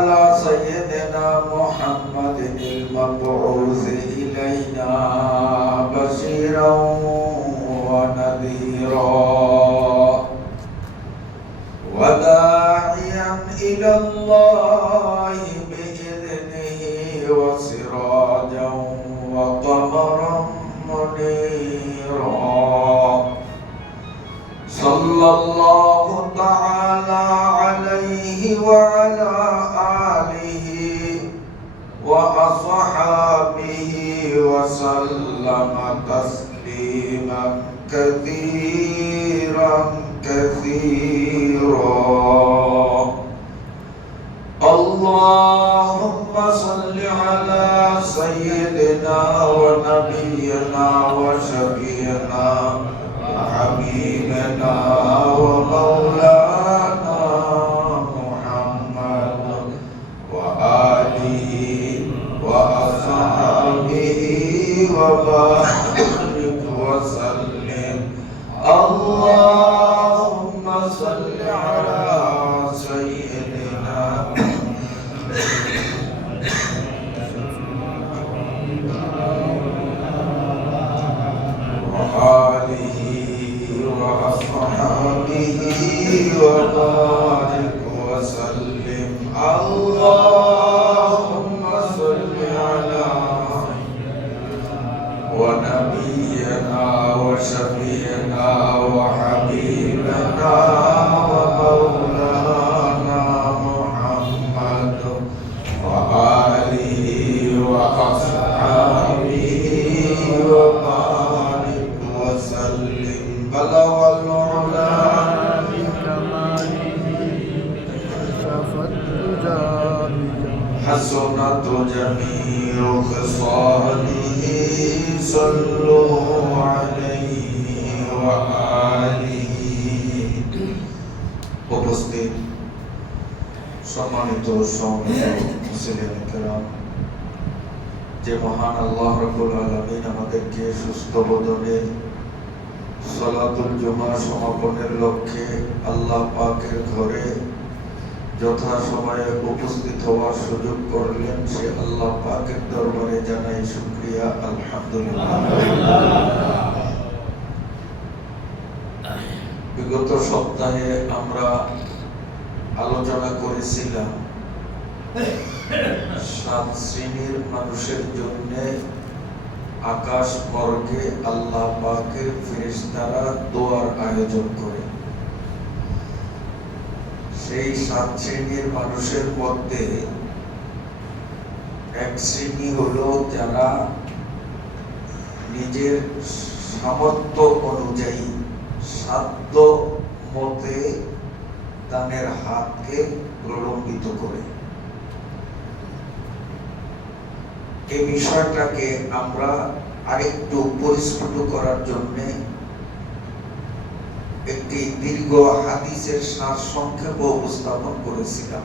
على سيدنا محمد المبعوث إلينا بشيرا ونذيرا وداعيا إلى الله بإذنه وسراجا وقمرا منيرا صلى الله تعالى عليه وعلى آله وأصحابه وسلم تسليما كثيرا كثيرا. اللهم صل على سيدنا ونبينا وشفيعنا وحبيبنا ومولانا محمد وآله وأصحابه وبارك وسلم. اللهم صل على سيدنا وآله وأصحابه وبارك وسلم. اللهم صل على ونبينا وشفيعنا وحبيبنا ومولانا محمد وآله وأصحابه وبارك وسلم. بلغ العلا حسنت جميع خصاله صلوا عليه وآله. উপস্থিত সম্মানিত মুসলিম কেরাম, যে মহান আল্লাহ রাব্বুল আলামিন আমাদেরকে সুস্থ বদনে সালাতুল জুমা সমাপনের লক্ষ্যে আল্লাহ পাকের ঘরে যথা সময়ে উপস্থিত হওয়ার সুযোগ করলেন, সে আল্লাহ পাকের দরবারে জানাই শুকরিয়া, আলহামদুলিল্লাহ। বিগত সপ্তাহে আমরা আলোচনা করেছিলাম 7 শ্রেণীর মানুষের জন্য আকাশ বর্গে আল্লাহ পাকের ফেরেশতারা দোয়ার আয়োজন করে। সেই 7 শ্রেণীর মানুষের মধ্যে এক শ্রেণী হলো যারা নিজের সামর্থ্য অনুযায়ী সাধ্য মতে দানের হাতকে প্রলম্বিত করে। এই বিষয়টাকে আমরা আরেকটু পরিস্ফুট করার জন্য একটি দীর্ঘ হাদিসের সারসংক্ষেপ উপস্থাপন করেছিলাম,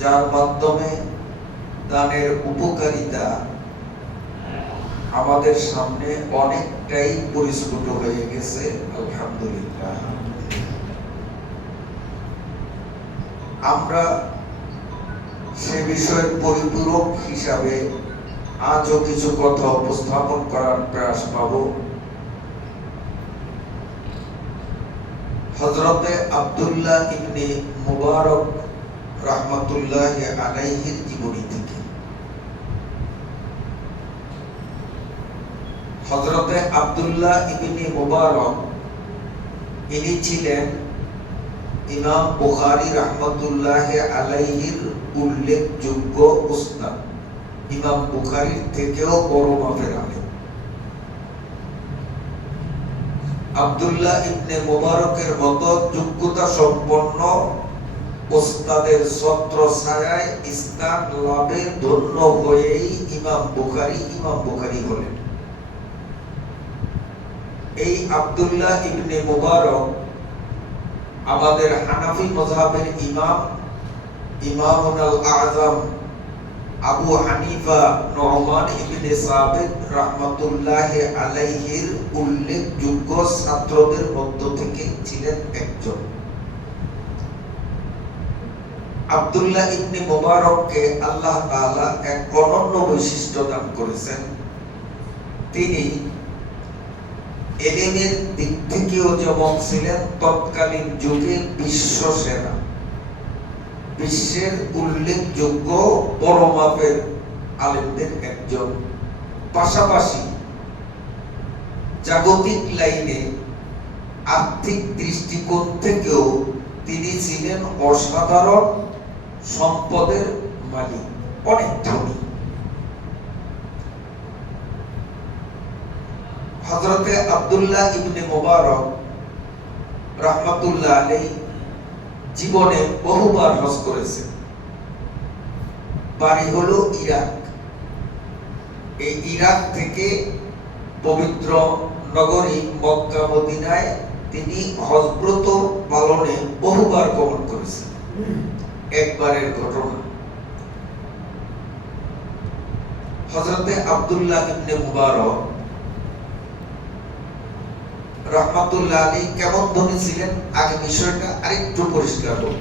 যার মাধ্যমে দানের উপকারিতা আমাদের সামনে অনেকটাই পরিস্ফুট হয়ে গেছে, আলহামদুলিল্লাহ। আমরা সে বিষয়ের পরিপূরক হিসাবে আজও কিছু কথা উপস্থাপন করার প্রয়াস পাব। হযরতে আব্দুল্লাহ ইবনে মুবারক রাহমাতুল্লাহি আলাইহির জীবনী থেকে। হযরতে আব্দুল্লাহ ইবনে মুবারক ইনি ছিলেন ইমাম বুখারী রাহমাতুল্লাহি আলাইহির উল্লেখযোগ্য উস্তাদ। ইমাম বুখারীর থেকেও বড় মাপের আলেম। আব্দুল্লাহ ইবনে মুবারকের মতো যোগ্যতা সম্পন্ন উস্তাদের ছত্র ছায়ায় স্থান লাভে ধন্য হয়েই ইমাম বুখারী হলেন। এই আব্দুল্লাহ ইবনে মুবারক আমাদের হানাফি মাযহাবের ইমামুল আযম আবু হানিফা নু'মান ইবনে সাবিত রাহমাতুল্লাহি আলাইহির উল্লেখযোগ্য ছাত্রদের মধ্য থেকে ছিলেন একজন। আব্দুল্লাহ ইবনে মুবারককে আল্লাহ তাআলা এক অনন্য বৈশিষ্ট্য দান করেছেন। তিনি ইলমের দিক থেকেও যেমন ছিলেন তৎকালীন যুগে বিশ্ব সেরা, বিশ্বের উল্লেখযোগ্য বড় মাপের আলেমদের একজন, পাশাপাশি জাগতিক লাইনে আর্থিক দৃষ্টিকোণ থেকেও তিনি ছিলেন অসাধারণ সম্পদের মালিক, অনেক ধনী। হযরতে আব্দুল্লাহ ইবনে মুবারক রাহমাতুল্লাহ আলাইহি জীবনে বহুবার হজ করেছেন। বাড়ি হলো ইরাক। এই ইরাক থেকে পবিত্র নগরী মক্কা মদিনায় তিনি হজব্রত পালনে বহুবার গমন করেছেন। একবারের ঘটনা, হযরতে আব্দুল্লাহ ইবনে মুবারক রাহমাতুল্লাহ আলাইহি কেমন ধনী ছিলেন আগে বিষয়টা আরেকটু পরিষ্কার করব।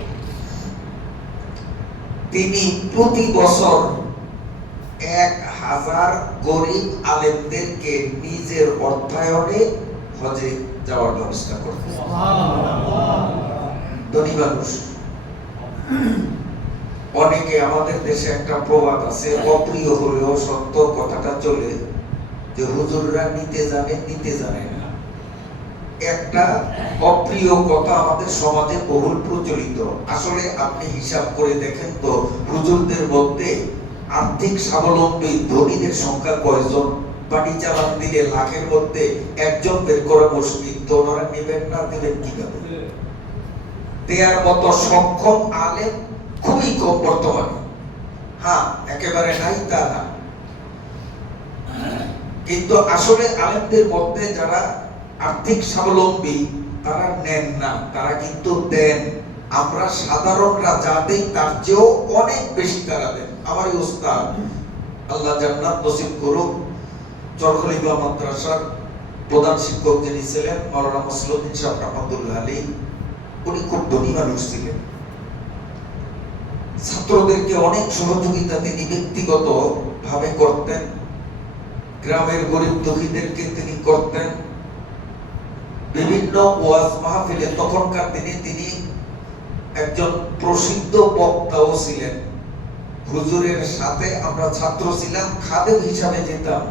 তিনি প্রতি বছর 1000 গরিব আলেমদেরকে নিজের অর্থায়নে হজে যাওয়ার ব্যবস্থা করতেন। ধনী মানুষ। অনেকে আমাদের দেশে একটা প্রবাদ আছে, অপ্রিয় হলেও সত্য কথাটা চলে, যে হুজুররা নিতে জানে না। একটা অপ্রিয় কথা আমাদের সমাজে বহুল প্রচলিত। আসলে আপনি হিসাব করে দেখেন তো, হুজুরদের মধ্যে আর্থিক স্বাবলম্বী ধনীদের সংখ্যা কয়জন? বাড়ি চালান দিলে লাখের মধ্যে একজন বের করে মুশকিল। তো ওনারা নেবেন না, দেবেন কিভাবে? দেয়ার মতো সক্ষম আলেম খুবই কম বর্তমানে। হ্যাঁ, একেবারে নাই তা না, কিন্তু আসলে আলেমদের মধ্যে যারা আর্থিক স্বাবলম্বী তারা নেন না, তারা কিন্তু দেন। আমরা সাধারণরা যা দেই তার চেয়েও অনেক বেশি তারা দেন। আমার উস্তাদ, আল্লাহ জান্নাত নসিব করুক, চরখলিফা মাদ্রাসার প্রধান শিক্ষক যিনি ছিলেন মাওলানা মাসলুদ্দিন সাহেব রাহমাতুল্লাহ আলাইহি, উনি খুব ধনী মানুষ ছিলেন। ছাত্রদেরকে অনেক সহযোগিতা তিনি ব্যক্তিগত ভাবে করতেন। গ্রামের গরিব দুঃখীদেরকে তিনি করতেন। বিভিন্ন ওয়াজ মাহফিলে তখনকার দিনে তিনি একজন প্রসিদ্ধ বক্তাও ছিলেন। হুজুরের সাথে আমরা ছাত্র ছিলাম, খাদেম হিসাবে যেতাম।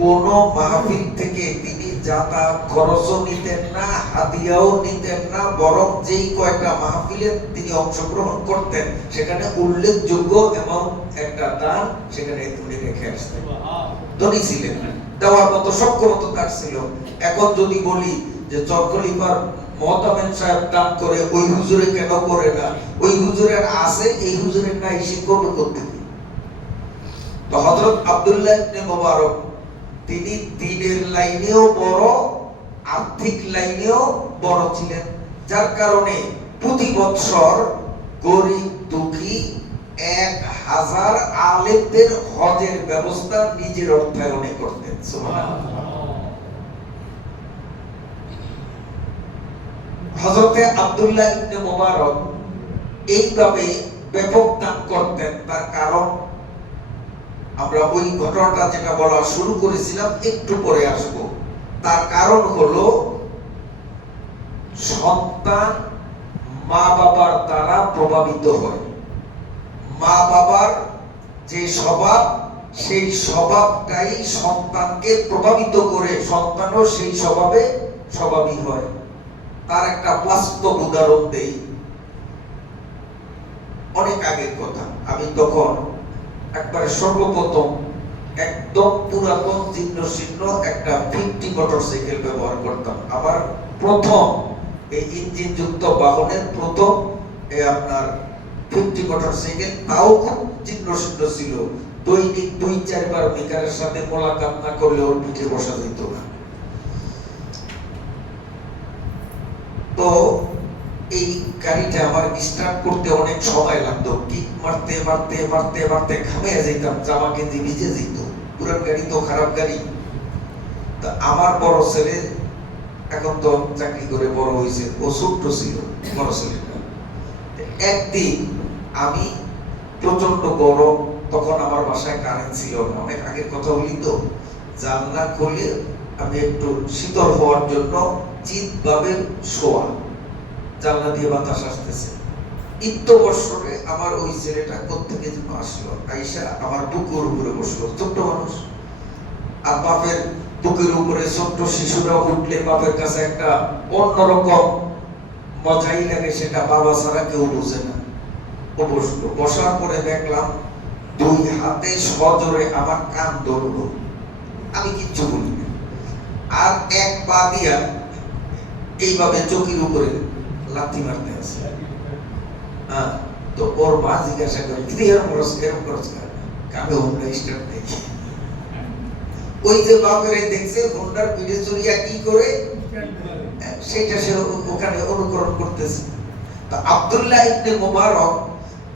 কোন মাহফিল থেকে তিনি যাতায়াত খরচও নিতেন না, হাদিয়াও নিতেন না, বরং যেই কয়টা মাহফিলে তিনি অংশগ্রহণ করতেন সেখানে উল্লেখযোগ্য এবং একটা দান সেখানে তিনি রেখে আসতেন। ধনী ছিলেন, দেওয়ার মতো সক্ষমতা তার ছিল। এখন যদি বলি যে চরখলিফার মহতামেম সাহেব দান করে, ওই হুজুরে কেন করে না? ওই হুজুরের আছে, এই হুজুরের নাই, সে করবে কোত্থেকে? তো হযরত আব্দুল্লাহ ইবনে মুবারক তিনি দ্বীনের লাইনেও বড়, আর্থিক লাইনেও বড় ছিলেন, যার কারণে প্রতি বছর গরিব দুঃখী 1000 আলেমদের হজের ব্যবস্থা নিজের অর্থায়নে করতেন। সুবহানাল্লাহ। হযরতে আব্দুল্লাহ ইবনে মুবারক এইভাবে ব্যাপক দান করতেন। তার কারণ আমরা ওই ঘটনাটা যেটা বলা শুরু করেছিলাম একটু পরে আসবো। তার কারণ হলো সন্তান মা বাবার দ্বারা প্রভাবিত হয়। মা বাবার যে স্বভাব, সেই স্বভাবটাই সন্তানকে প্রভাবিত করে, সন্তানও সেই স্বভাবই হয়। তার একটা বাস্তব উদাহরণ দেই। অনেক আগের কথা, আমি তখন একবারে সর্বপ্রথম একদম পুরাতন জীর্ণ শীর্ণ একটা 50 মোটরসাইকেল ব্যবহার করতাম। আমার প্রথম এই ইঞ্জিন যুক্ত বাহনের প্রথম আপনার 50 মোটরসাইকেল, তাও খুব জীর্ণ শীর্ণ ছিল। দৈনিক 2-4 বার মেকারের সাথে মোলাকাত না করলে ওর পিঠে বসা যেত না। তো এই গাড়িটা আমার স্টার্ট করতে অনেক সময় লাগতো। কিক মারতে মারতে মারতে মারতে ঘামিয়ে যেতাম, জামা গেঞ্জি ভিজে যেত। পুরান গাড়ি তো খারাপ গাড়ি। তা আমার বড় ছেলে এখন তো চাকরি করে বড় হয়েছে, ও ছোট্ট ছিল বড় ছেলেটা। একদিন আমি প্রচন্ড গরম, তখন আমার বাসায় কারেন্ট ছিল না, অনেক আগের কথা বলি তো, জানলা খুলে আমি একটু শীতল হওয়ার জন্য চিৎভাবে শোয়া, জানলা দিয়ে বাতাস আসতেছে। বছরে আমার ওই ছেলেটা কোত্থেকে যেন আসলো, আইসা আমার বুকের উপরে বসলো, ছোট্ট মানুষ। আর বাপের বুকের উপরে ছোট্ট শিশুরা উঠলে বাপের কাছে একটা অন্যরকম মজাই লাগে, সেটা বাবা ছাড়া কেউ বুঝে না। ও বসলো, বসার পরে দেখলাম দুই হাতে সজোরে আমার কান ধরলো, আমি কিচ্ছু বলি না, আর এক পা দিয়া এইভাবে চোখের উপরে লাথি মারতে আছে। তো ওর মা জিজ্ঞাসা করে, এরকম খরচ কামে হোন্ডা স্টার্ট দেখি। ওই যে বাপের দেখছে হোন্ডার পিঠে চড়িয়া কি করে, সেটা সে ওখানে অনুকরণ করতেছে। তো আব্দুল্লাহ ইবনে মুবারক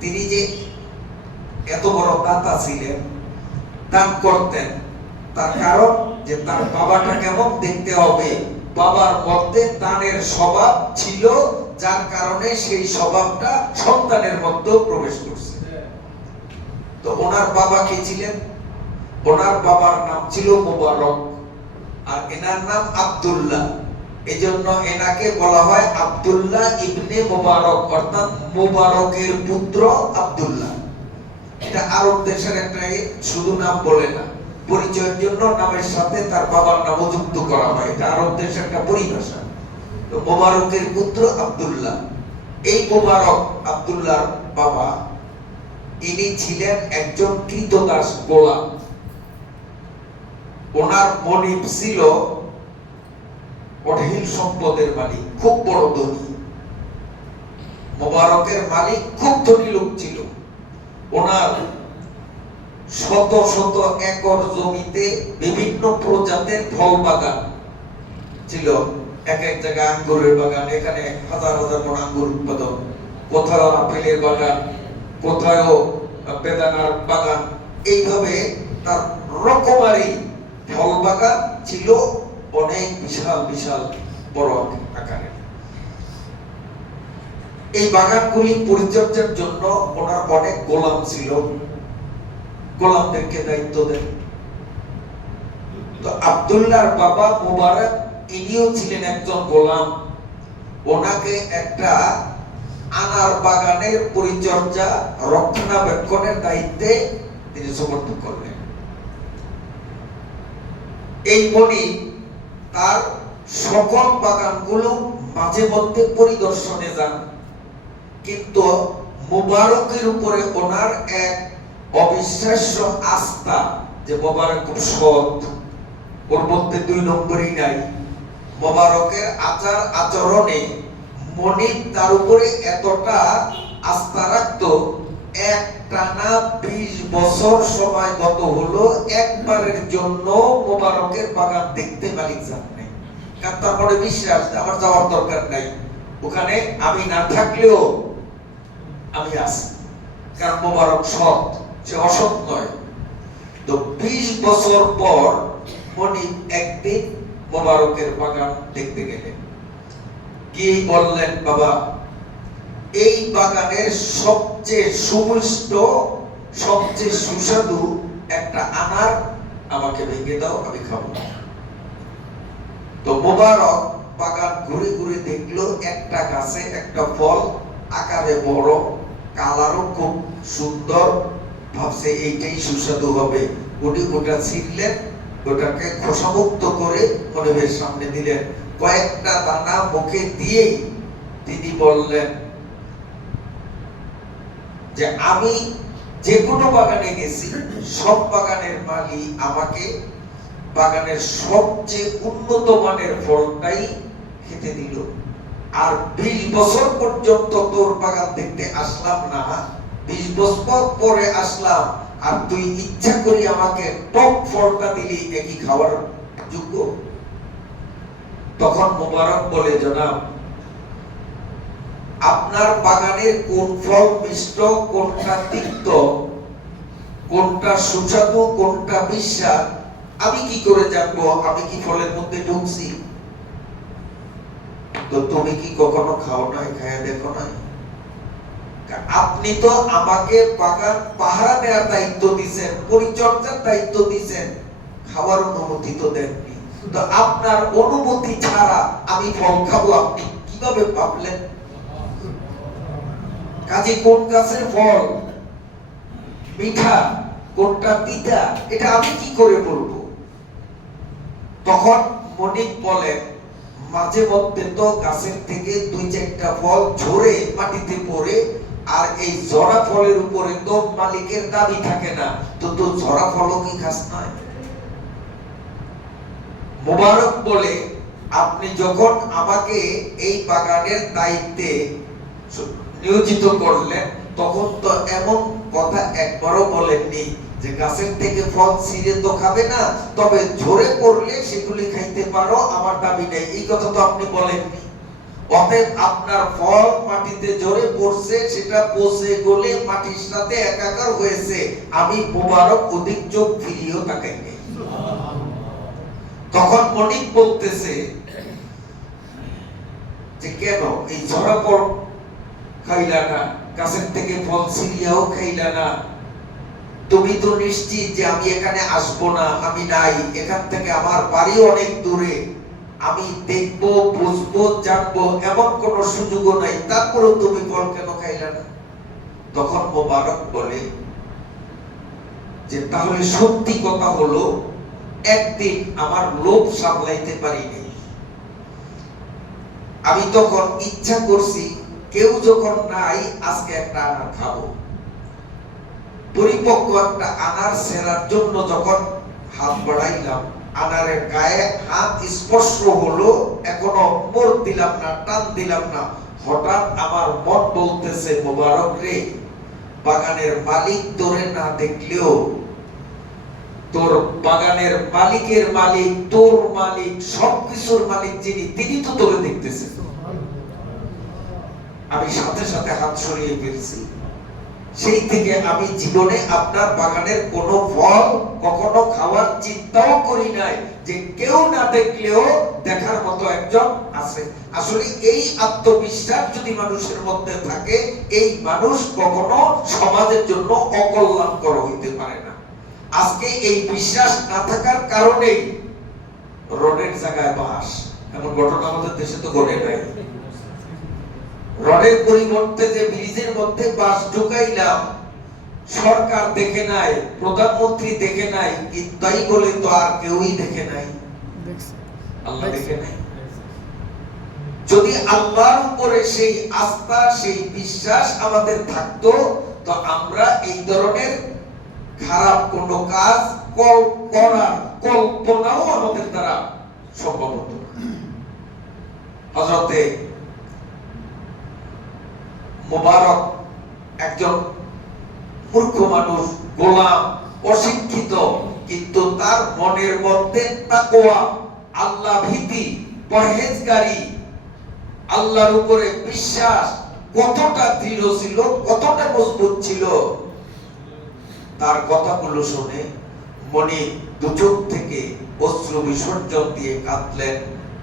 তিনি যে এত বড় দাতা ছিলেন, দান করতেন, তার কারণ যে তার বাবাটা কেমন দেখতে হবে, বাবার মধ্যে দানের স্বভাব ছিল, যার কারণে সেই স্বভাবটা সন্তানের মধ্যে প্রবেশ করছে। তো ওনার বাবা কে ছিলেন? ওনার বাবার নাম ছিল মুবারক, আর এনার নাম আব্দুল্লাহ। এজন্য এনাকে বলা হয় আব্দুল্লাহ ইবনে মুবারক, অর্থাৎ মুবারকের পুত্র আব্দুল্লাহ। এটা আরব দেশের একটা শুধু নাম বলে না, পরিচয়ের জন্য নামের সাথে তার বাবার নামও যুক্ত করা হয়, এটা আরব দেশের একটা পরিভাষা। তো মুবারকের পুত্র আব্দুল্লাহ, এই মুবারক আব্দুল্লাহর বাবা, ইনি ছিলেন একজন কৃতদাস গোলাম। ওনার মনিব ছিল অঢেল সম্পদের মালিক, খুব বড় ধনী। মুবারকের মালিক খুব ধনী লোক ছিল। ওনার শত শত একর জমিতে বিভিন্ন প্রজাতির ফল বাগান ছিল, এক এক জায়গায় আঙ্গুরের বাগান, এখানে হাজার হাজার মণ আঙ্গুর উৎপাদন, কোথাও আপেলের বাগান, কোথাও বেদানার বাগান, এইভাবে তার রকমারি ফল বাগান ছিল, অনেক বিশাল বিশাল বড় আকারের। এই বাগানগুলি পরিচর্যার জন্য ওনার অনেক গোলাম ছিল, গোলামদেরকে দায়িত্ব দেন। তো আব্দুল্লাহর বাবা মুবারক ইনিও ছিলেন একজন গোলাম। ওনাকে একটা আনার বাগানের পরিচর্যা রক্ষণাবেক্ষণের দায়িত্বে তিনি সমর্থন করলেন। এই মনিব তার সকল বাগানগুলো মাঝে মধ্যে পরিদর্শনে যান, কিন্তু মুবারকের উপরে ওনার এক অবিশ্বাস্য আস্থা, যে মুবারক খুব সৎ, ওর মধ্যে দুই নম্বরই নাই। মুবারকের আচার আচরণে মনিব তার উপরে এতটা আস্থা রাখতো, একটানা 20 বছর সময় গত হলো, একবারের জন্য মুবারকের বাগান দেখতে মালিক যান নাই। কারণ তারপরে বিশ্বাস আমার যাওয়ার দরকার নাই, ওখানে আমি না থাকলেও আমি আছি, কারণ মুবারক সৎ, সে অসৎ নয়। তো 20 বছর পর মনিব একদিন মুবারকের বাগান দেখতে গেলেন, গিয়ে বললেন, বাবা, এই বাগানের সবচেয়ে সুমিষ্ট, সবচেয়ে সুস্বাদু একটা আনার আমাকে ভেঙে দাও, আমি খাবো। তো মুবারক বাগান ঘুরে ঘুরে দেখলো, একটা গাছে একটা ফল, আকারে বড়, কালারও খুব সুন্দর, ভাবছে এইটাই সুস্বাদু হবে। উনি ওটা ছিঁড়লেন, ওটাকে খোসামুক্ত করে মনিবের সামনে দিলেন। কয়েকটা দানা মুখে দিয়েই তিনি বললেন যে আমি যে কোনো বাগানে গেছি, সব বাগানের মালি আমাকে বাগানের সবচেয়ে উন্নত মানের ফলটাই খেতে দিল, আর 20 বছর পর্যন্ত তোর বাগান দেখতে আসলাম না, 20 বছর পরে আসলাম, আর তুই ইচ্ছা করি আমাকে টপ ফলটা দিলি, একই খাওয়ার যোগ্য? তখন মুবারক বলে, জনাব, আপনার বাগানের কোন ফল মিষ্ট, কোনটা তিক্ত, কোনটা সুস্বাদু, কোনটা বিস্বাদ, আমি কি করে জানবো? আমি কি ফলের মধ্যে ঢুকছি? তো তুমি কি কখনো খাও নাই, খায়া দেখো নাই? আপনি তো আমাকে বাগান পাহারা দেওয়ার দায়িত্ব দিয়েছেন, পরিচর্যার দায়িত্ব দিয়েছেন, খাওয়ার অনুমতি তো দেননি। তো আপনার অনুমতি ছাড়া আমি ফল খাবো আপনি কিভাবে ভাবলেন? কাজে কোন গাছের ফল মিঠা কোনটা তিতা এটা আমি কি করে বলবো? তখন মনিক বলেন, মাঝে মধ্যে তো গাছের থেকে 2-4টা ফল ঝরে মাটিতে পড়ে, আর এই ঝরা ফলের উপরে তো মালিকের দাবি থাকে না, তো ঝরা ফলও কি খাস না? মোবারক বলে, আপনি যখন আমাকে এই বাগানের দায়িত্বে নিয়োজিত করলেন তখন তো এমন কথা একবারও বলেননি যে গাছের থেকে ফল ছিঁড়ে তো খাবে না, তবে ঝরে পড়লে সেগুলি খাইতে পারো, আমার দাবি নেই, এই কথা তো আপনি বলেননি। অতএব আপনার ফল মাটিতে ঝরে পড়ছে, সেটা পচে গলে মাটির সাথে একাকার হয়েছে, আমি মোবারক অধিক চোখ ফিরিয়েও তাকাইনি। তখন মনিক বলতেছে যে কেন এই ঝরা ফল খাইলা না, গাছের থেকে ফল ছিঁড়িয়াও খাইলা না, তুমি তো নিশ্চিত যে আমি এখানে আসবো না, আমি নাই, এখান থেকে আমার বাড়ি অনেক দূরে, আমি দেখবো বুঝবো জানবো এমন কোন সুযোগও নাই, তারপরেও তুমি ফল কেন খাইলা না? তখন মোবারক বলে যে তাহলে সত্যি কথা হলো একদিন আমার লোভ সামলাইতে পারিনি, আমি তখন ইচ্ছা করছি কেউ যখন নাই আজকে একটা আনার খাবো। পরিপক্ক একটা আনার সেরার জন্য যখন হাত বাড়াইলাম, আনারের গায়ে হাত স্পর্শ হলো, এখনো মোড় দিলাম না, টান দিলাম না, হঠাৎ আমার মন বলতেছে, মোবারক রে, বাগানের মালিক তোরে না দেখলেও তোর বাগানের মালিকের মালিক, তোর মালিক, সবকিছুর মালিক যিনি, তিনি তো তোরে দেখতেছেন। আমি সাথে সাথে হাত সরিয়ে ফেলছি। সেই থেকে আমি জীবনে আপনার বাগানের কোনো ফল কখনো খাওয়ার চিন্তাও করি নাই, যে কেউ না দেখলেও দেখার মতো একজন আছে। আসলে এই আত্মবিশ্বাস যদি মানুষের মধ্যে থাকে, এই মানুষ কখনো সমাজের জন্য অকল্যাণকর হইতে পারে না। আজকে এই বিশ্বাস না থাকার কারণেই রোডের জায়গায় বাস, এমন ঘটনা আমাদের দেশে তো ঘটে নাই। রডের পরিবর্তে যে ব্রিজের মধ্যে বাস ঢুকাইলাম, সরকার দেখে নাই, প্রধানমন্ত্রী দেখে নাই, তাই বলে তো আর কেউই দেখে নাই, আল্লাহ দেখে নাই। যদি আল্লাহর উপরে সেই আস্থা, সেই বিশ্বাস আমাদের থাকতো, তো আমরা এই ধরনের খারাপ কোনো কাজ করার কল্পনাও আমাদের দ্বারা সম্ভব হতো না। হযরতে মোবারক একজন মূর্খ মানুষ, গোলাম, অশিক্ষিত, কিন্তু তার মনের মধ্যে তাকওয়া, আল্লাহ ভীতি, পরহেজগারি, আল্লাহর উপরে বিশ্বাস কতটা দৃঢ় ছিল, কতটা মজবুত ছিল। তার কথাগুলো শুনে মনি দু চোখ থেকে অশ্রু বিসর্জন দিয়ে কাঁদলেন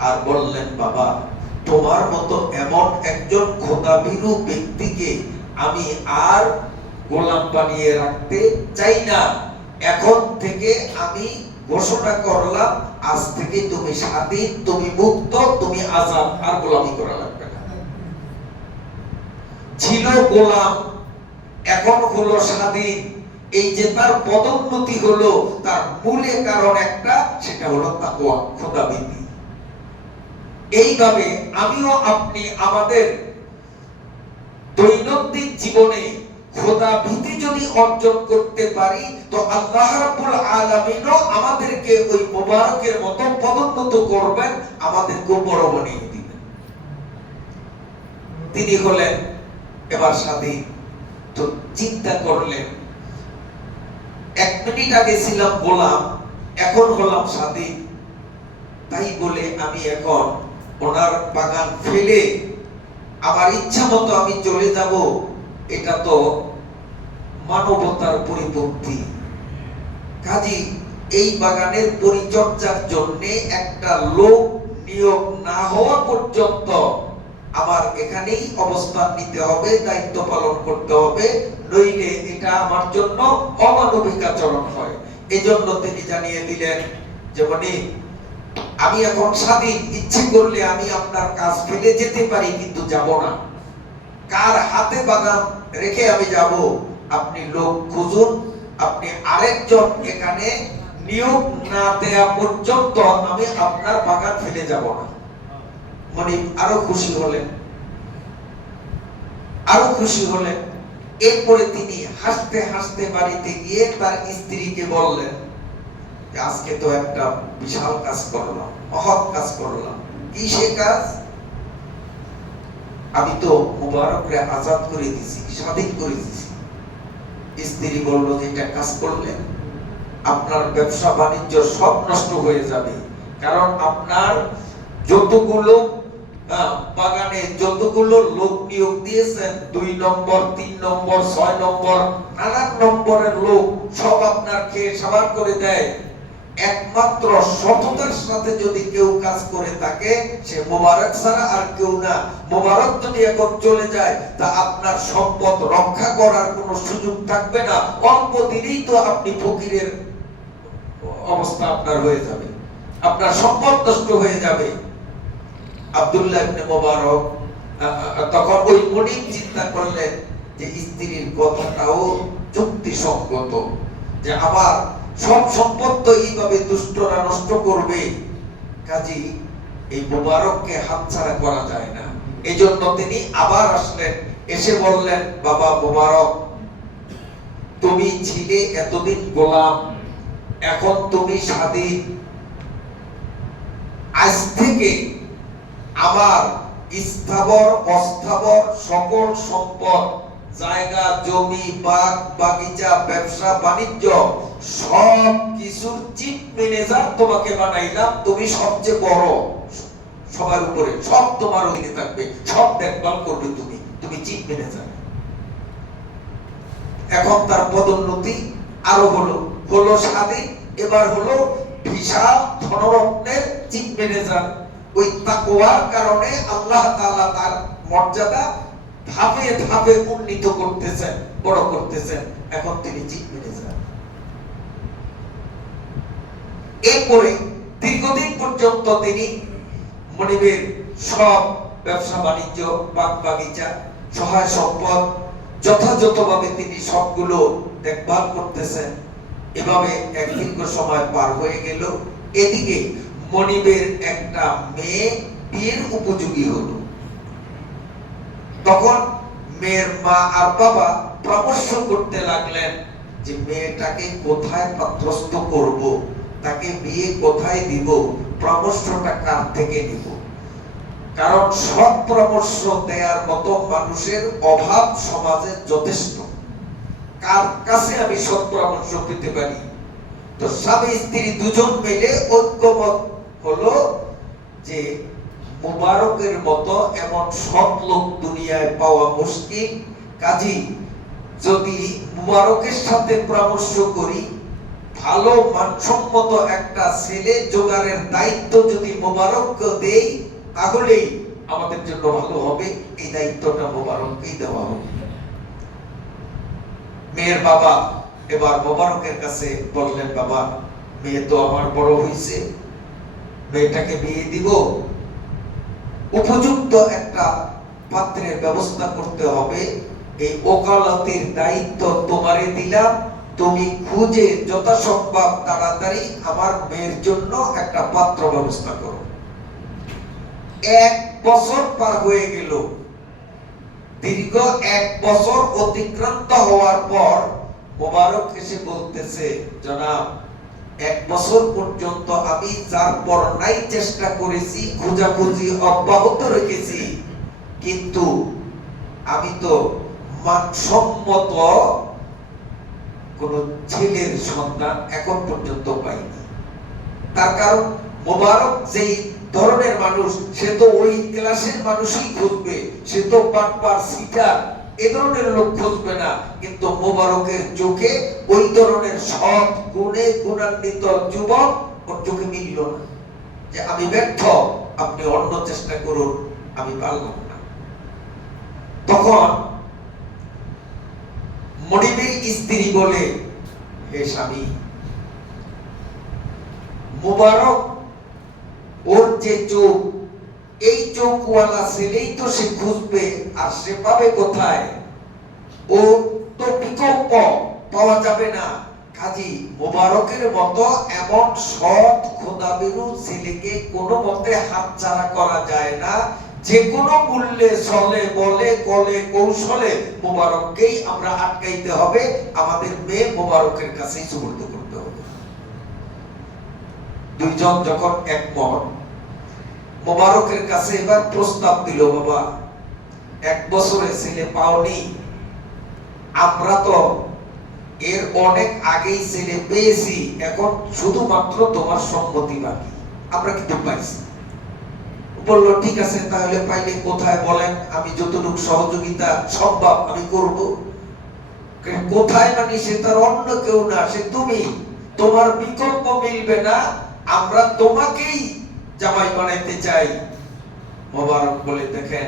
আর বললেন, বাবা, তোমার মতো এমন একজন খোদাভীরু ব্যক্তিকে আমি আর গোলাম বানিয়ে রাখতে চাই না। এখন থেকে আমি ঘোষণা করলাম, আজ থেকে তুমি স্বাধীন, তুমি মুক্ত, তুমি আজাদ, আর গোলামি করা লাগবে না। ছিল গোলাম, এখন হলো স্বাধীন। এই যে তার পদোন্নতি হলো, তার মূলে কারণ একটা, সেটা হলো তাকওয়া, খোদাভীতি। এইভাবে আমিও আপনি আমাদের দৈনন্দিন জীবনে খোদা ভীতি যদি অর্জন করতে পারি, তো আল্লাহ রাব্বুল আলামিনও আমাদেরকে ওই মোবারকের মতো পদোন্নত করবেন, আমাদেরকে বড় বানিয়ে দিবেন। তিনি হলেন এবার স্বাধীন। তো চিন্তা করলেন, 1 মিনিট আগে ছিলাম গোলাম, এখন হলাম স্বাধীন, তাই বলে আমি এখন ওনার বাগান ফেলে আমার ইচ্ছা মতো আমি চলে যাব, এটা তো মানবতার পরিপন্থী। কাজী এই বাগানের পরিচর্যার জন্য একটা লোক নিয়োগ না হওয়া পর্যন্ত আমার এখানেই অবস্থান নিতে হবে, দায়িত্ব পালন করতে হবে, নইলে এটা আমার জন্য অমানবিক আচরণ হয়। এজন্য তিনি জানিয়ে দিলেন যে আমি এখন স্বাধীন, ইচ্ছে করলে আমি আপনার কাজ ফেলে যেতে পারি, কিন্তু যাব না। কার হাতে বাগান রেখে আমি যাব? আপনি লোক খুঁজুন, আপনি আরেকজন এখানে নিয়োগ না দেয়া পর্যন্ত আমি আপনার বাগান ফেলে যাব না। আরো খুশি হলেন, আরো খুশি হলেন। এরপরে তিনি হাসতে হাসতে বাড়িতে গিয়ে তার স্ত্রীকে বললেন, আজকে তো একটা বিশাল কাজ করলাম, মহৎ কাজ করলাম। কি সে কাজ? আমি তো মুবারককে আজাদ করে দিয়েছি, স্বাধীন করে দিয়েছি। স্ত্রী বলল যে এটা কাজ করলে আপনার ব্যবসা বাণিজ্য সব নষ্ট হয়ে যাবে, কারণ আপনার যতগুলো বাগানে যতগুলো লোক নিয়োগ দিয়েছেন, 2 নম্বর 3 নম্বর 6 নম্বর নানান নম্বরের লোক সব আপনার খেয়ে সাবার করে দেয়। একমাত্র সততার সাথে যদি কেউ কাজ করে থাকে, সে মোবারক ছাড়া আর কেউ না। মোবারক যদি এখন চলে যায়, তা আপনার সম্পদ রক্ষা করার কোনো সুযোগ থাকবে না। অল্প দিনেই তো আপনি ফকিরের অবস্থা আপনার হয়ে যাবে, আপনার সম্পদ নষ্ট হয়ে যাবে। আব্দুল্লাহ ইবনে মুবারক তখন ওই মনিব চিন্তা করলেন যে স্ত্রীর কথাটাও যুক্তিসঙ্গত, যে আবার সব সম্পদ তো এইভাবে দুষ্টরা নষ্ট করবে, কাজী এই মুবারককে হাতছাড়া করা যায় না। এজন্য তিনি আবার আসলেন, এসে বললেন, বাবা মুবারক, তুমি ছিলে এতদিন গোলাম, এখন তুমি স্বাধীন। আজ থেকে আমার স্থাবর অস্থাবর সকল সম্পদ, জায়গা জমি, বাগ বাগিচা, ব্যবসা বাণিজ্য সব কিছুর চিফ ম্যানেজার তোমাকে বানাইলাম। তুমি সবচেয়ে বড়, সবার উপরে, সব তোমার অধীনে থাকবে, সব দেখভাল করবে তুমি, তুমি চিফ ম্যানেজার। এখন তার পদোন্নতি আরো হলো স্বাধীন, এবার হলো বিশাল ধনরত্নের চিফ ম্যানেজার। ওই তাকওয়ার কারণে আল্লাহ তাআলা তার মর্যাদা ধাপে ধাপে উন্নীত করতেছেন, বড় করতেছেন। এখন তিনি চিফ ম্যানেজার। এরপরে দীর্ঘদিন পর্যন্ত তিনি মনিবের সব ব্যবসা বাণিজ্য, বাগ বাগিচা, সহায় সম্পদ যথাযথভাবে তিনি সবগুলো দেখভাল করতেছেন। এভাবে এক দীর্ঘ সময় পার হয়ে গেল। এদিকে মনিবের একটা মেয়ে বিয়ের উপযোগী হলো। তখন মেয়ের মা আর বাবা পরামর্শ করতে লাগলেন যে মেয়েটাকে কোথায় পাত্রস্থ করব, তাকে বিয়ে কোথায় দিব, পরামর্শটা কার থেকে নিব। কারণ সৎ পরামর্শ দেওয়ার মতো মানুষের অভাব সমাজে যথেষ্ট। কার কাছে আমি সৎ পরামর্শ পেতে পারি? তো স্বামী স্ত্রী দুজন মিলে ঐক্যমত হলো যে মুবারকের মতো এমন সৎ লোক দুনিয়ায় পাওয়া মুশকিল। কাজী যদি মুবারকের সাথে পরামর্শ করি, ভালো মানসম্মত একটা ছেলে জোগাড়ের দায়িত্ব যদি মুবারককে দেই, তাহলেই আমাদের জন্য ভালো হবে। এই দায়িত্বটা মুবারককেই দেওয়া হবে। মেয়ের বাবা এবার মুবারকের কাছে বললেন, বাবা, মেয়ে তো আমার বড় হয়েছে, মেয়েটাকে বিয়ে দিব, উপযুক্ত একটা পাত্রের ব্যবস্থা করতে হবে। এই ওকালতির দায়িত্ব তোমারে দিলাম, তুমি খুঁজে যথাসম্ভব তাড়াতাড়ি আমার মেয়ের জন্য একটা পাত্র ব্যবস্থা করো। 1 বছর পার হয়ে গেল। দীর্ঘ 1 বছর অতিক্রান্ত হওয়ার পর মুবারক এসে বলতেছে, জনাব, 1 বছর পর্যন্ত আমি যার বর্ণাই চেষ্টা করেছি, খোঁজাখুঁজি অব্যাহত রেখেছি, কিন্তু আমি তো মানসম্মত কোন ছেলের সন্ধান এখন পর্যন্ত পাইনি। তার কারণ মুবারক যেই ধরনের মানুষ, সে তো ওই ক্লাসের মানুষই খুঁজবে, সে তো বাটপার সিটার এ ধরনের লোক খুঁজবে না। কিন্তু মুবারকের চোখে ওই ধরনের সৎ গুণে গুণান্বিত যুবক ওর চোখে মিলল না। যে আমি ব্যর্থ, আপনি অন্য চেষ্টা করুন, আমি পারলাম না। তখন মনিবের স্ত্রী বলে, হে স্বামী, মুবারক ওর যে চোখ, এই চোখওয়ালা ছেলেই তো সে খুঁজবে, আর সে পাবে কোথায়? ও তো বিকল্প পাওয়া যাবে না। কাজী মুবারকের মতো এমন সৎ খোদাবিরু ছেলেকে কোনো মতে হাতছাড়া করা যায় না। যে কোনো মূল্যে চলে বলে কলে কৌশলে মুবারককেই আমরা আটকাইতে হবে, আমাদের মেয়ে মুবারকের কাছেই সুবর্দ করতে হবে। দুইজন যখন একমত, মুবারকের কাছে এবার প্রস্তাব দিল, বাবা 1 বছরে ছেলে পাওনি, আমরা তো এর অনেক আগেই ছেলে পেয়েছি, এখন শুধুমাত্র তোমার সম্মতি বাকি, আমরা কিন্তু পাইছি। বললো ঠিক আছে, তাহলে পাইলে কোথায় বলেন, আমি যতটুকু সহযোগিতা সম্ভব আমি করব। কোথায় মানে সে তার অন্য কেউ না, সে তুমি, তোমার বিকল্প মিলবে না, আমরা তোমাকেই জামাই বানাইতে চাই। মোবারক বলে, দেখেন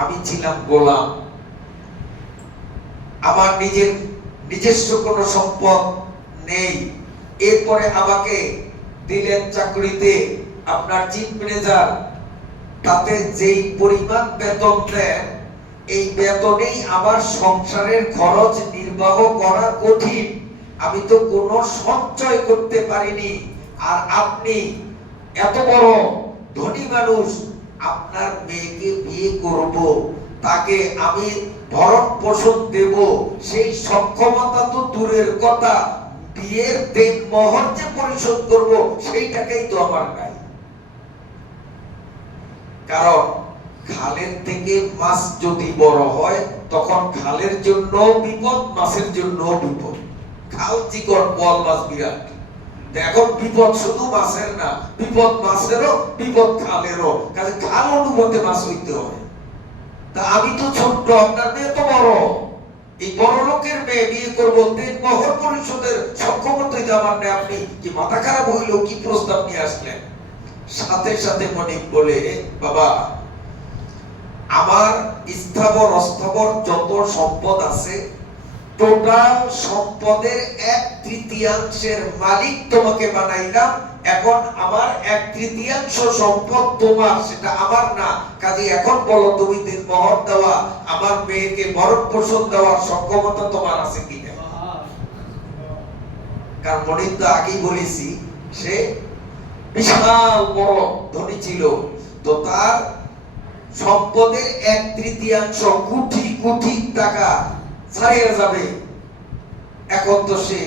আমি ছিলাম গোলাম, আমার নিজস্ব কোনো সম্পদ নেই, এরপরে আমাকে দিলেন চাকরিতে আপনার চিফ ম্যানেজার, তাতে যেই পরিমাণ বেতন দেন, এই বেতনেই আমার সংসারের খরচ নির্বাহ করা কঠিন, আমি তো কোনো সঞ্চয় করতে পারিনি। আর আপনি এত বড় ধনী মানুষ, আপনার মেয়েকে বিয়ে করব, তাকে আমি ভরণ পোষণ দেব, সেই সক্ষমতা তো দূরের কথা, বিয়ের দেনমোহর যে পরিশোধ করব সেই টাকাই তো আমার নাই। কারণ খালের থেকে মাছ যদি বড় হয়, তখন খালের জন্য বিপদ, মাছের জন্য বিপদ। খাল চিকন, বল মাছ বিরাট। এখন বিপদ শুধু মাছের না, বিপদ মাছেরও, বিপদ খালেরও। কাজে খাল অনুপাতে মাছ হইতে হয়। তা আমি তো ছোট্ট, আপনার মেয়ে তো বড়, এই বড় লোকের মেয়ে বিয়ে করবো, দেনমোহর পরিশোধের সক্ষমতা আমার নেই, আপনি কি মাথা খারাপ হইল, কি প্রস্তাব নিয়ে আসলেন? সাথে সাথে মনিব বলে, বাবা আমার স্থাবর অস্থাবর যত সম্পদ আছে, টোটাল সম্পদের 1/3 মালিক তোমাকে বানাইলাম, এখন আমার 1/3 সম্পদ তোমার, সেটা আমার না। কাজে এখন বলো, তুমি দিনমোহর দেওয়া, আমার মেয়েকে ভরণ পোষণ দেওয়ার সক্ষমতা তোমার আছে কিনা? কারণ মনিব তো আগেই বলেছি, সে বিশাল বড় ধনী ছিল, তো তার সম্পদের 1/3 কোটি কোটি টাকা ছাড়িয়ে যাবে। এখন তো সে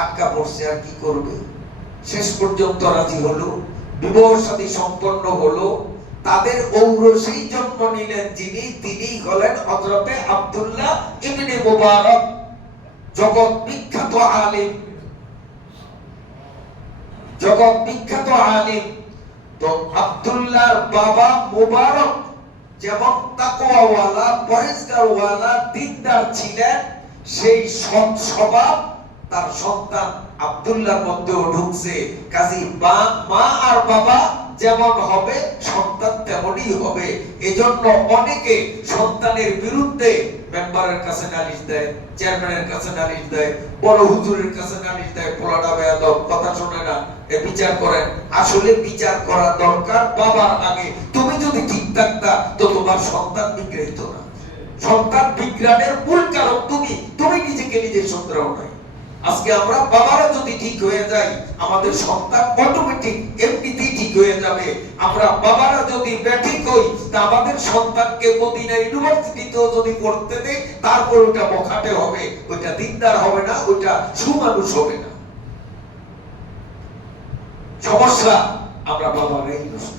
আটকা পড়ছে, আর কি করবে? শেষ পর্যন্ত রাজি হলো, বিবাহ শাদী সম্পন্ন হলো। তাদের ঔরসেই জন্ম নিলেন যিনি, তিনি হলেন হযরতে আব্দুল্লাহ ইবনে মুবারক, জগৎ বিখ্যাত আলিম, জগৎ বিখ্যাত আলিম। তো আব্দুল্লাহর বাবা মুবারক যেমন তাকওয়াওয়ালা, পরহেজগারওয়ালা, দিনদার ছিলেন, সেই সৎ স্বভাব তার সন্তান আব্দুল্লাহর মধ্যেও ঢুকছে। কাজী মা আর বাবা যেমন হবে, সন্তান তেমনই হবে। এজন্য অনেকে সন্তানের বিরুদ্ধে মেম্বারের কাছে নালিশ দেয়, চেয়ারম্যানের কাছে নালিশ দেয়, বড় হুজুরের কাছে নালিশ দেয়, পোলাটা বেয়াদব, কথা শোনে না, এ বিচার করেন। আসলে বিচার করা দরকার বাবার আগে। তুমি যদি ঠিক থাকতা, তো তোমার সন্তান বিগড়িত না। সন্তান বিজ্ঞানের মূল কারণ তুমি নিজেকে নিজে শুধরাও নাই। আজকে আমরা বাবারা যদি ঠিক হয়ে যাই, আমাদের সন্তান অটোমেটিক এমনিতেই ঠিক হয়ে যাবে। আমরা বাবারা যদি ব্যাঠিক হই, তা আমাদের সন্তানকে মদিনা ইউনিভার্সিটিতেও যদি পড়তে দেই, তারপর ওটা বখাটে হবে, ওইটা দিনদার হবে না, ওইটা সুমানুষ হবে না। সমস্যা আমরা বাবারাই নষ্ট।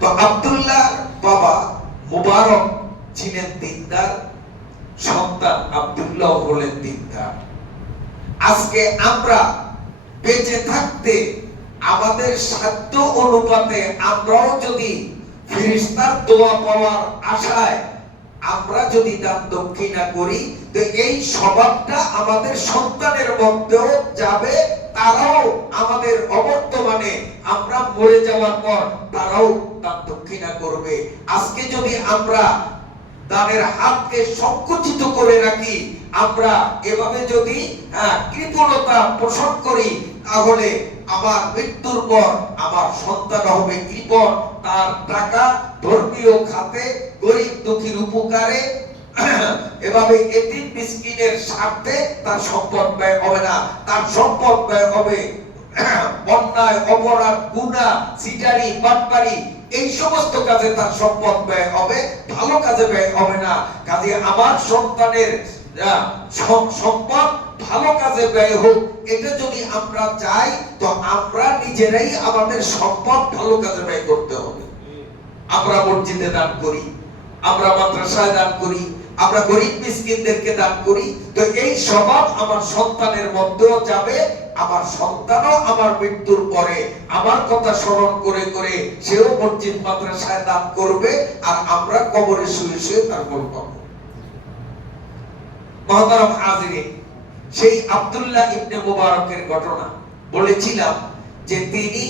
তো আব্দুল্লাহ বাবা মুবারক ছিলেন দিনদার, সন্তান আব্দুল্লাহ হলেন দিনদার। আজকে আমরা বেঁচে থাকতে আমাদের সাধ্য অনুপাতে আমরাও যদি ফেরেশতার দোয়া পাওয়ার আশায় আমরা যদি দান দক্ষিণা করি, তো এই স্বভাবটা আমাদের সন্তানের মধ্যেও যাবে, তারাও আমাদের অবর্তমানে আমরা মরে যাওয়ার পর তারাও দান দক্ষিণা করবে। আজকে যদি আমরা দানের হাতকে সংকুচিত করে রাখি, আমরা এভাবে যদি কৃপণতা পোষণ করি, তাহলে আমার মৃত্যুর পর আমার সন্তান হবে কৃপণ। তার টাকা ধর্মীয় খাতে, গরিব দুঃখীর উপকারে, এভাবে এতিম মিসকিনের স্বার্থে তার সম্পদ ব্যয় হবে না। তার সম্পদ ব্যয় হবে অন্যায়, অপরাধ, গুনাহ, সিটারি, বাটপারি, এই সমস্ত কাজে তার সম্পদ ব্যয় হবে, ভালো কাজে ব্যয় হবে না। কাজে আমার সন্তানের সম্পদ ভালো কাজে ব্যয় হোক, এটা যদি আমরা চাই, তো আমরা নিজেরাই আমাদের সম্পদ ভালো কাজে ব্যয় করতে হবে। আমরা মসজিদে দান করি, আমরা মাদ্রাসায় দান করি, আমরা গরিব মিসকিনদেরকে দান করি, তো এই স্বভাব আমার সন্তানের মধ্যেও যাবে। আমার সন্তানও আমার মৃত্যুর পরে আমার কথা স্মরণ করে করে সেও মসজিদ মাদ্রাসায় দান করবে, আর আমরা কবরে শুয়ে শুয়ে তার ফল পাবো। মহতারাম হাজিরিন, সেই আব্দুল্লাহ ইবনে মুবারকের ঘটনা বলেছিলাম যে তিনি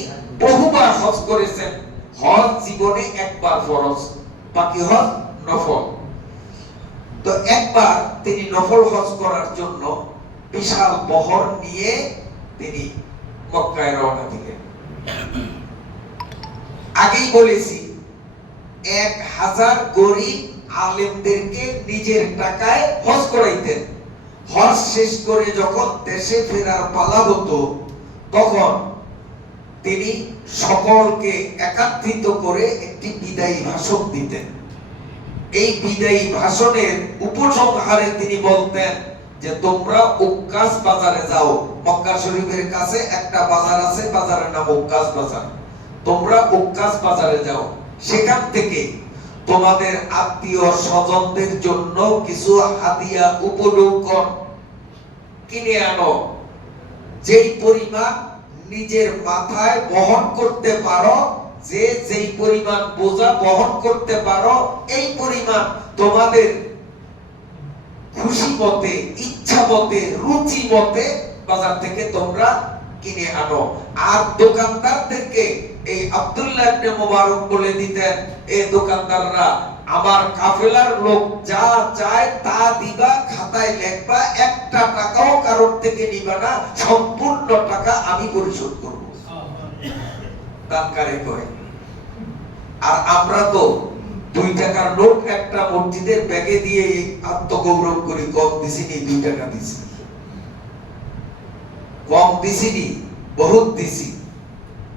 বহুবার হজ করেছেন। হজ জীবনে একবার ফরজ, বাকি হজ নফল। তো একবার তিনি নফল হজ করার জন্য বিশাল বহর নিয়ে তিনি মক্কায় রওনা দিলেন। আগেই বলেছি 1000 গরিব আলেমদেরকে নিজের টাকায় হজ করাইতেন। হজ শেষ করে যখন দেশে ফেরার পালা হতো, তখন তিনি সকলকে একত্রিত করে একটি বিদায়ী ভাষণ দিতেন। এই বিদায়ী ভাষণের উপসংহারে তিনি বলতেন যে তোমরা উক্কাস বাজারে যাও। মক্কা শরীফের কাছে একটা বাজার আছে, বাজারের নাম উক্কাস বাজার। তোমরা উক্কাস বাজারে যাও, সেখান থেকে তোমাদের আত্মীয় স্বজনদের জন্য কিছু হাদিয়া উপঢৌকন কিনে আনো। যেই পরিমাণ নিজের মাথায় বহন করতে পারো, যে যেই পরিমাণ বোঝা বহন করতে পারো, এই পরিমাণ তোমাদের খুশি মতে, ইচ্ছা মতে, রুচি মতে বাজার থেকে তোমরা কিনে আনো। আর দোকানদারদেরকে এই আব্দুল্লাহ ইবনে মুবারক বলে দিতেন, এই দোকানদাররা আমার কাফেলার লোক যা চায় তা দিবা, খাতায় লিখবা, একটা টাকাও কারোর থেকে নিবা না, সম্পূর্ণ টাকা আমি পরিশোধ করব। দানকারে কয়। আর আমরা তো 2 টাকার নোট একটা মসজিদের ব্যাগে দিয়ে আত্মগৌরব করি, কম দিছিনি, 2 টাকা দিছি, কম দিছিনি, বহুত দিছি।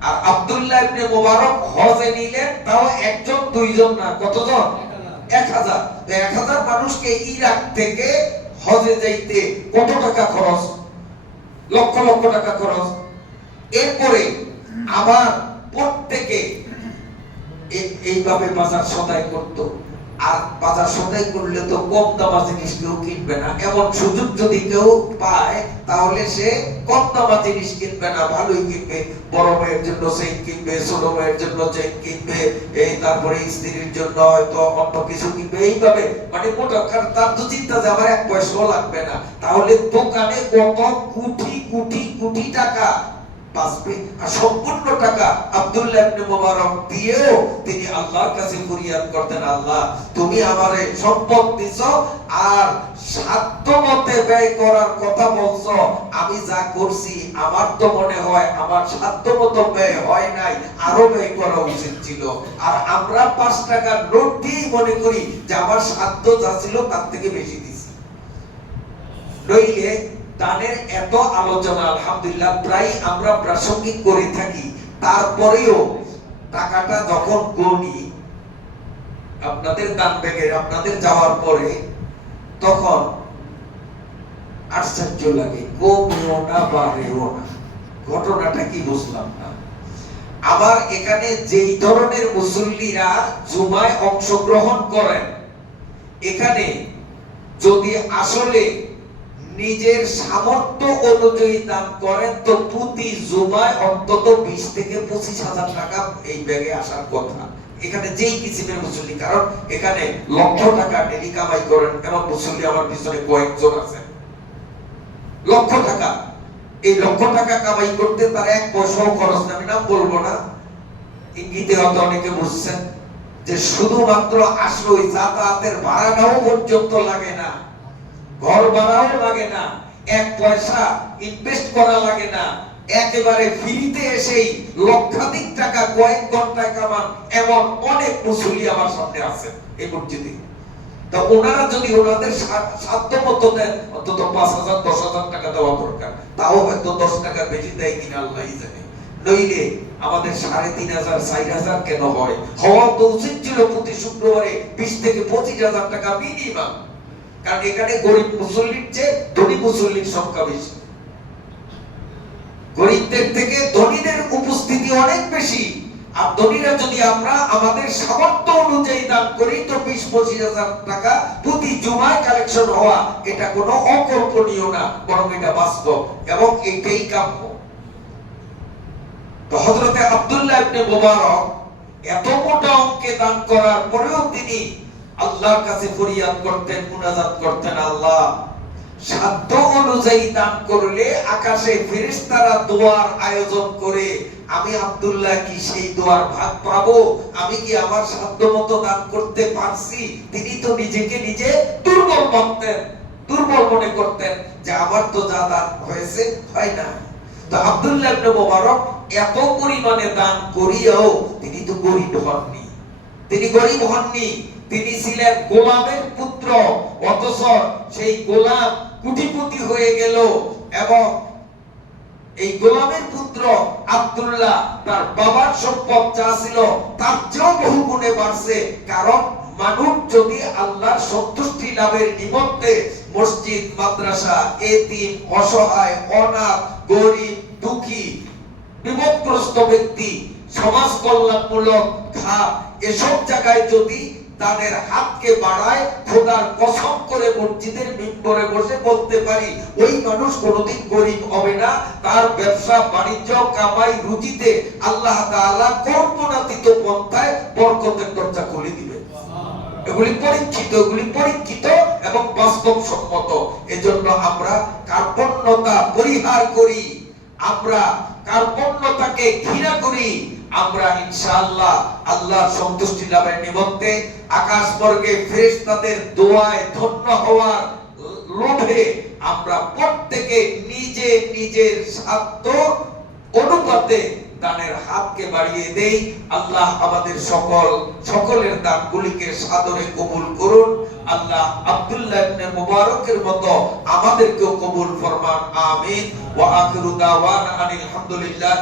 আর আব্দুল্লাহ ইবনে মুবারক হজে নিলেন, তাও একজন দুইজন না, কতজন? 1000। তো 1000 মানুষকে ইরাক থেকে হজে যাইতে কত টাকা খরচ? লক্ষ লক্ষ টাকা খরচ। এরপরে আবার প্রত্যেকে এইভাবে বাজার সদাই করতো। আর বাজার সদাই করলে তো কম দামা জিনিস কেউ কিনবে না। এমন সুযোগ যদি কেউ পায়, তাহলে সে কম দামা জিনিস কিনবে না, ভালোই কিনবে। বড় মেয়ের জন্য চেইন কিনবে, ছোট মেয়ের জন্য চেইন কিনবে, এই তারপরে স্ত্রীর জন্য হয়তো অন্য কিছু কিনবে। এইভাবে মানে মোটা, তার তো চিন্তা যে আমার 1 পয়সাও লাগবে না। তাহলে দোকানে কত কোটি কোটি কোটি টাকা বাঁচবে। আর সম্পূর্ণ টাকা আব্দুল্লাহ ইবনে মুবারক দিয়েও তিনি আল্লাহর কাছে ফরিয়াদ করতেন, আল্লাহ তুমি আমারে সম্পদ দিছো, আর সাধ্যমতে ব্যয় করার কথা বলছো। আমি যা করছি আমার তো মনে হয় আমার সাধ্যমতো ব্যয় হয় নাই, আরো ব্যয় করা উচিত ছিল। আর আমরা 5 টাকার নোট দিয়েই মনে করি যে আমার সাধ্য যা ছিল তার থেকে বেশি দিছি। নইলে দানের এত আলোচনা আলহামদুলিল্লাহ প্রায় আমরা প্রাসঙ্গিক করে থাকি, তারপরেও টাকাটা যখন গণি আপনাদের দান ব্যাগের, আপনাদের যাওয়ার পরে, তখন আশ্চর্য লাগে, কমেও না বাড়েও না। ঘটনাটা কি বুঝলাম না। আবার এখানে যেই ধরনের মুসল্লিরা জুমায় অংশগ্রহণ করেন, এখানে যদি আসলে নিজের সামর্থ্য অনুযায়ী দান করেন, তো প্রতি জুমায় অন্তত 20 থেকে 25,000 টাকা এই ব্যাগে আসার কথা। এখানে যেই কিসিমের মুসল্লি, কারণ এখানে লক্ষ টাকা ডেলি কামাই করেন এমন মুসল্লি আমার পিছনে কয়েকজন আছেন। লক্ষ টাকা এই লক্ষ টাকা কামাই করতে তার এক পয়সাও খরচ না। আমি নাম বলবো না, ইঙ্গিতে হয়তো অনেকে বুঝছেন যে শুধুমাত্র আসলে ওই যাতায়াতের ভাড়াটাও পর্যন্ত লাগে না, ঘর ভাড়াও লাগে না, এক পয়সা ইনভেস্ট করা লাগে না, একেবারে ফ্রিতে এসেই লক্ষাধিক টাকা কয়েক ঘন্টায় কামান এমন অনেক মুসল্লি আমার সামনে আছেন এই মসজিদে। তা ওনারা যদি ওনাদের সাধ্য মতো দেন, অন্তত 5,000 10,000 টাকা দেওয়া দরকার, তাও হয়তো 10 টাকা বেশি দেয় কিনা আল্লাহই জানে। নইলে আমাদের 3,500 4,000 কেন হয়? হওয়া তো উচিত ছিল প্রতি শুক্রবারে 20 থেকে 25,000 টাকা মিনিমাম। কারণ এখানে গরিব মুসল্লির চেয়ে ধনী মুসল্লির সংখ্যা বেশি, গরিবদের থেকে ধনীদের উপস্থিতি অনেক বেশি। আর ধনীরা যদি আমরা আমাদের সামর্থ্য অনুযায়ী দান করি তো 20-25,000 টাকা প্রতি জুমায় কালেকশন হওয়া এটা কোনো অকল্পনীয় না, বরং এটা বাস্তব এবং এটাই কাম্য। তো হযরতে আব্দুল্লাহ ইবনে মুবারক এত মোটা অঙ্কে দান করার পরেও তিনি আল্লাহর কাছে ফরিয়াদ করতেন, মুনাজাত করতেন, আল্লাহ সাধ্য অনুযায়ী দান করলে আকাশে ফেরেশতারা দোয়ার আয়োজন করে, আমি আব্দুল্লাহ কি সেই দোয়ার ভাগ পাবো? আমি কি আমার সাধ্য মতো দান করতে পারছি? তিনি তো নিজেকে নিজে দুর্বল ভাবতেন, দুর্বল মনে করতেন যে আমার তো যা দান হয়েছে হয় না। তো আব্দুল্লাহ ইবনে মুবারক এত পরিমাণে দান করিয়াও তিনি তো গরিব হননি, তিনি গরিব হননি। তিনি ছিলেন গোলামের পুত্র, অথচ সেই গোলাম কোটিপতি হয়ে গেল এবং এই গোলামের পুত্র আব্দুল্লাহ তার বাবার সম্পদ যা ছিল তার চেয়েও বহু গুণে বাড়ছে। কারণ মানুষ যদি আল্লাহর সন্তুষ্টি লাভের নিমিত্তে মসজিদ, মাদ্রাসা, এতিম, অসহায়, অনাথ, গরিব, দুঃখী, বিপদগ্রস্ত ব্যক্তি, সমাজ কল্যাণমূলক খাত এসব জায়গায় যদি দানের হাতকে বাড়ায়, খোদার কসম করে মসজিদের মিম্বরে বসে বলতে পারি ওই মানুষ কোনোদিন গরিব হবে না। তার ব্যবসা বাণিজ্য কামাই রুজিতে আল্লাহ তাআলা কল্পনাতীত পন্থায় বরকতের দরজা খুলে দিবে। এগুলি পরীক্ষিত এবং বাস্তবসম্মত। এজন্য আমরা কার্পণ্যতা পরিহার করি, আমরা কার্পণ্যতাকে ঘৃণা করি। আমরা ইনশাআল্লাহ আল্লাহর সন্তুষ্টি লাভের নিমিত্তে আকাশ বর্গে ফেরেশতাদের দোয়ায় ধন্য হওয়ার লোভে আমরা প্রত্যেকে নিজে নিজের সাধ্য অনুপাতে দানের হাতকে বাড়িয়ে দেই। আল্লাহ আমাদের সকলের দানগুলিকে সাদরে কবুল করুন। আল্লাহ আব্দুল্লাহ ইবনে মুবারকের মতো আমাদেরকেও কবুল ফরমান, আমিন। ওয়া আখিরু দাওয়ানা আনিল হামদুলিল্লাহ।